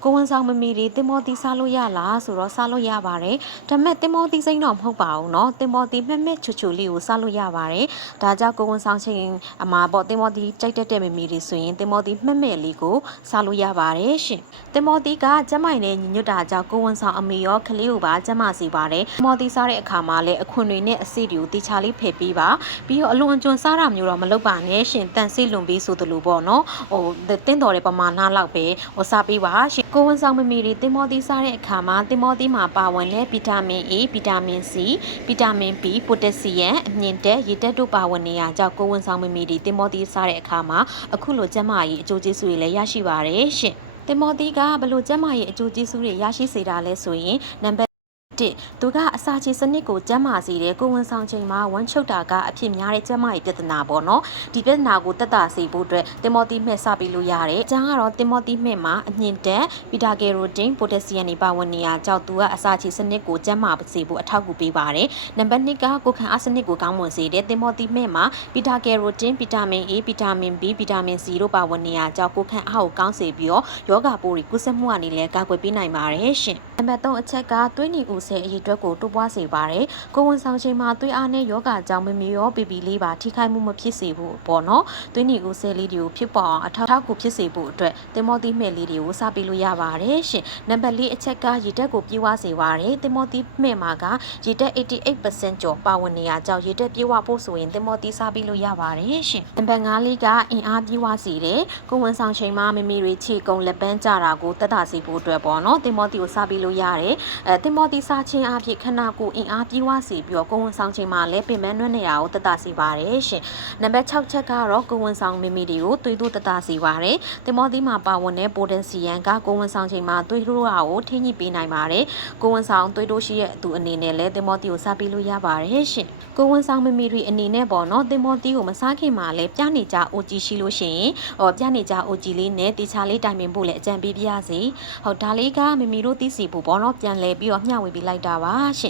ကိုဝန်ဆောင်မမီတွေတင်မောတီစားလို့ရလားဆိုတော့စားလို့ရပါတယ်ဒါပေမဲ့တင်မောတီစိမ့်တော့မဟုတ်ပါဘူးเนาะတင်မောတီမှက်မှက်ချူချူလေးကိုစားလို့ရပါတယ်ဒါကြောင့်ကိုဝန်ဆောင်ချင်းအမှာပေါ့တင်မောတီကြိုက်တတ်တဲ့မမီတွေဆိုရင်တင်မောတီမှက်မှက်လေးကိုစားလို့ရပါတယ်ရှင်တင်မောတီကကျမနဲ့ညီညွတ်တာကြောင့်ကိုဝန်ဆောင်အမေရောကလေးကိုပါကျမစီပါတယ်တင်မောတီစားတဲ့အခါမှာလည်းအခွန်တွေနဲ့အစိတွေကိုတေချာလေးဖယ်ပေးပါပြီးတော့အလွန်အကျွံစားတာမျိုးတော့မလုပ်ပါနဲ့ရှင်တန်စိတ်လွန်ပြီးဆိုသလိုပေါ့နော်ဟိုတင်းတော်တဲ့ပမာဏလောက်ပဲဟိုစားပေးပါရှင် ကိုဝန်ဆောင်မမီတွေတင်မောတီစားတဲ့အခါမှာတင်မောတီမှာပါဝင်တဲ့ဗီတာမင် A ဗီတာမင် C ဗီတာမင် B ပိုတက်ဆီယမ်အမြင့်တက်ရေတက်တို့ပါဝင်နေရကြောင့်ကိုဝန်ဆောင်မမီတွေတင်မောတီစားတဲ့အခါမှာအခုလိုကျန်းမာရေးအကျိုးကျေးဇူးတွေလည်းရရှိပါတယ်ရှင်တင်မောတီကဘလို့ကျန်းမာရေးအကျိုးကျေးဇူးတွေရရှိစေတာလဲဆိုရင်နံပါတ် တစ်သူကအစာချေစနစ်ကိုကျန်းမာစေတဲ့ကိုဝန်ဆောင်ချိန်မှာဝမ်းချုပ်တာကအဖြစ်များတဲ့ကျန်းမာရေးပြဿနာပေါ့နော်ဒီပြဿနာကိုတက်တာစေဖို့အတွက်တင်မောတီမှဲ့စပေးလို့ရတယ်အကျန်းကတော့တင်မောတီမှဲ့မှာအမြင့်တက်ဗီတာကယ်ရိုတင်ပိုတက်ဆီယမ်တွေပါဝင်နေရကြောင့်သူကအစာချေစနစ်ကိုကျန်းမာစေဖို့အထောက်အကူပေးပါတယ်နံပါတ်2ကကိုခံအားစနစ်ကိုကောင်းမွန်စေတဲ့တင်မောတီမှဲ့မှာဗီတာကယ်ရိုတင်ဗီတာမင် A ဗီတာမင် B ဗီတာမင် C တို့ပါဝင်နေရကြောင့်ကိုခံအားကိုကောင်းစေပြီးတော့ယောဂပိုးတွေကုသမှုကနေလည်းကာကွယ်ပေးနိုင်ပါတယ်ရှင် နံပါတ်3အချက်ကသွေးနီဦးဆဲအရေးအတွက်ကိုတိုးပွားစေပါတယ်ကိုဝန်ဆောင်ချိန်မှာသွေးအားနဲ့ယောဂကြောင့်မမေရောပီပီလေးပါထိခိုက်မှုမဖြစ်စေဖို့ပေါ့နော်သွေးနီဦးဆဲလေးတွေကိုဖြစ်ပေါ်အောင်အထောက်အကူဖြစ်စေဖို့အတွက်တင်မောတီမှဲ့လေးတွေကိုစပေးလို့ရပါတယ်ရှင်နံပါတ်4အချက်ကရေတက်ကိုပြေးဝစေပါတယ်တင်မောတီမှဲ့မှာကရေတက်88%ကျော်ပါဝင်နေရကြောင့်ရေတက်ပြေးဝဖို့ဆိုရင်တင်မောတီစားပေးလို့ရပါတယ်ရှင်နံပါတ်5လေးကအင်အားပြေးဝစေတယ်ကိုဝန်ဆောင်ချိန်မှာမမေတွေခြေကုံလက်ပန်းကြတာကိုတက်တာစေဖို့အတွက်ပေါ့နော်တင်မောတီကိုစားပေးလို့ရတယ်အဲတင်မောတီစားခြင်းအဖြစ်ခန္ဓာကိုယ်အင်အားပြေးဝစေပြီးတော့ကိုဝန်ဆောင်ချိန်မှာလည်းပင်ပန်းနွမ်းနေရကိုတက်တာစေပါတယ်ရှင်နံပါတ်6ချက်ကတော့ကိုဝန်ဆောင်မမေတွေကိုသွေးတို့တက်တာစေပါတယ်တင်မောတီမှာပါဝင်တဲ့ပိုတက်ဆီယမ်ကကိုဝန်ဆောင်ချိန်မှာသွေးတို့ရာကိုထိညှိပေးနိုင်ပါတယ်ကိုဝန်ဆောင်သွေးတို့ရှိရဲ့သူအနေနဲ့လည်းတင်မောတီကိုစားပေးလို့ရပါတယ်ရှင်ကိုဝန်ဆောင်မမေတွေအနေနဲ့ပေါ့နော်တင်မောတီကိုမစားခင်မှာလည်းပြနေကြအိုကြီးရှိလို့ရှိရင်ဟောပြနေကြအိုကြီးလေးနဲ့တေချာလေးတိုင်ပင်ဖို့လည်းအကြံပေးပြရစီဟုတ်ဒါလေးကမမီတို့သိစီဖို့ပေါ့နော်ပြန်လဲပြီးတော့မျှဝေပေးလိုက်တာပါရှင်